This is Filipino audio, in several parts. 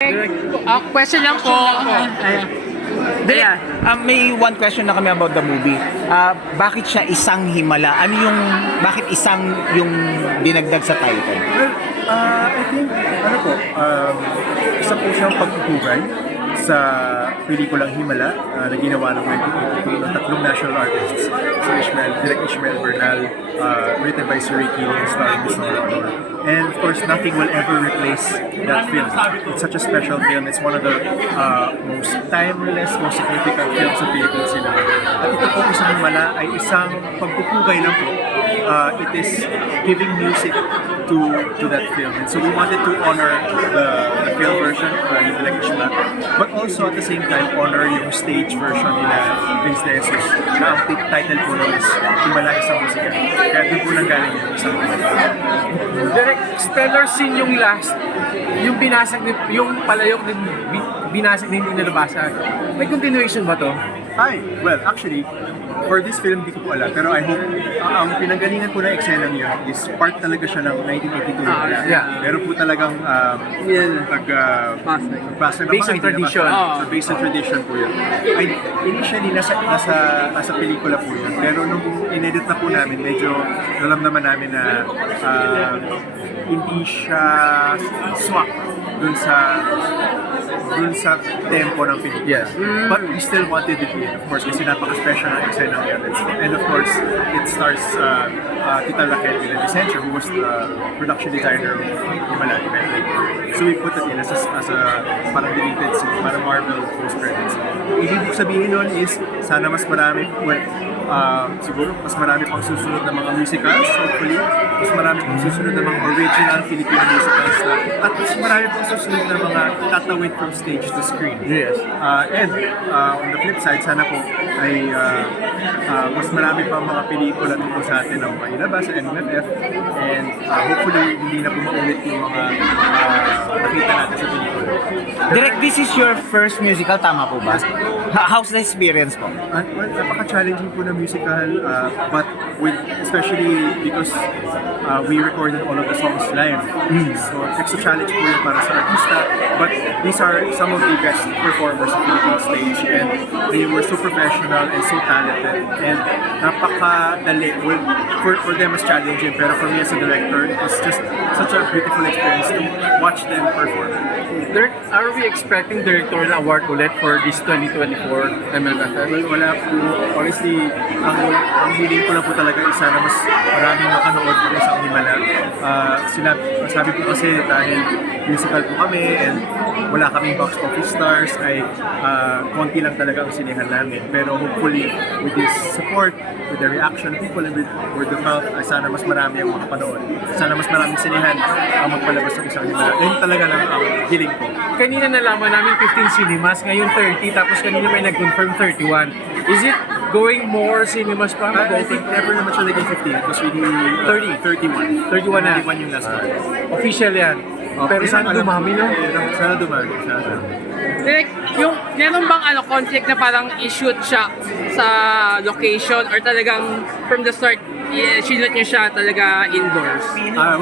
Question lang po. May one question na kami about the movie. Bakit siya isang himala? Bakit isang yung dinagdag sa title? Well, I think, isa po siyang pagtutugay sa pelikulang Himala na ginawa ng 1982 ng tatlong national artists. Si Direk Ishmael Bernal, written by Sir Ricky and starring Miss Nora Honor. And of course, nothing will ever replace that film. It's such a special film. It's one of the most timeless, most significant films of Philippine cinema. At ito po isang Himala ay isang pagpupugay lang po. It is giving music to that film. And so we wanted to honor the film version ni Direk Ishmael, but also at the same time honor yung stage version nila Vince De Jesus na ang title po nun is Himala Isang Musika. Kaya doon po nanggaling yung isang Himala. Direct stellar scene yung last, yung binasag, yung palayok din binasag din nilabasa. May continuation ba to? Well, actually, for this film, di ko po alam. Pero I hope, ang pinanggalingan po na eksenang yun is part talaga siya ng 1982. Meron po talagang pagbasa ng based on mga tradition. So based on tradition po yun. Initially, nasa pelikula po yun. Pero nung inedit na po namin, medyo nalamdaman namin na hindi siya swak dun sa tempo ng pelikula. Yes. But we still wanted it in, of course, kasi napaka-special ng eksena ng yan. And of course, it stars Tita Raquel Villavicencio, who was the production designer of Himala. So we put it in as a parang deleted scene, parang Marvel post-credits. Ibig sabihin nun is, sana mas marami, siguro mas marami pang susunod na mga musicals, hopefully. Mas marami pang susunod na mga original Filipino musicals na, at mas marami pang susunod na mga tatawid from stage to screen. Yes. And on the flip side, sana po ay mas marami pang mga pelikula dito sa atin ang mailabas sa NMFF, and hopefully hindi na po maulit yung mga nakita natin sa pelikula. Direk, this is your first musical, tama po ba? How's the experience po? Well, napaka-challenging po na musical, but especially because we recorded all of the songs live. So, extra challenge po yun para sa artista, but these are some of the best performers of Philippine stage, and they were so professional and so talented, and napaka-dali. Well, for them it's challenging, pero for me as a director, it was just such a beautiful experience to watch them perform. Direct, are we expecting directorial award ulit for this 2024 MMFF? Well, wala po. Honestly, ang hiling ko lang po talaga isa na mas maraming makanood ng isang Himala. Sabi ko kasi dahil musical po kami and wala kaming box office stars, ay konti lang talaga ang sinihan namin. Pero hopefully, with this support, with the reaction of people and with word of mouth, ay sana mas marami ang makapanood. Sana mas maraming sinihan ang magpalabas ng isang Himala. Yun talaga lang ang hiling ko. Kanina nalaman namin 15 cinemas, ngayon 30, tapos kanina may nag-confirm 31. Is it going more cinemas pa? I think never naman siya naging 15. It was really 31. 31 na. 31 yung last one. Official yan. Pero sana dumami, no? Sana dumami. Sana. Direct, yung meron bang conflict na parang i-shoot siya sa location or talagang from the start sinut niyo siya talaga indoors?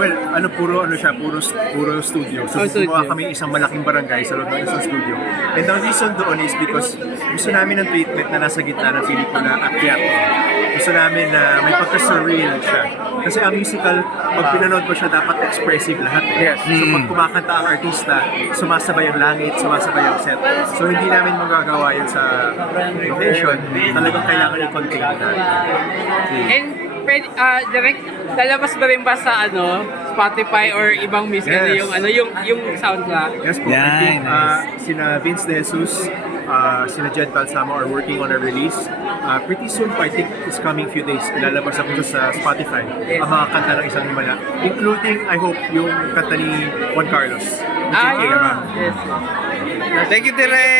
Well, puro studio. So, gumawa kami isang malaking barangay sa loob ng isang studio. And ang reason doon is because gusto namin ng treatment na nasa gitna ng pelikula at teatro. Gusto namin na may pagka-surreal siya. Kasi ang musical, pag pinanood mo siya, dapat expressive lahat. Yes. So, pag kumakanta ang artista, sumasabay ang langit, sumasabay ang set. So, hindi namin magagawa yun sa location. Talagang kailangan i-contain natin. And direct, lalabas ba rin ba sa Spotify or ibang music Yes. yung soundtrack? Yes po. Yan, I think nice. sina Vince De Jesus, sina Jed Balsamo are working on a release. Pretty soon po, I think it's coming few days. Ilalabas ako sa Spotify ang mga kanta ng isang Himala. Including, I hope, yung kanta ni Juan Carlos. Yes. Thank you, Direk!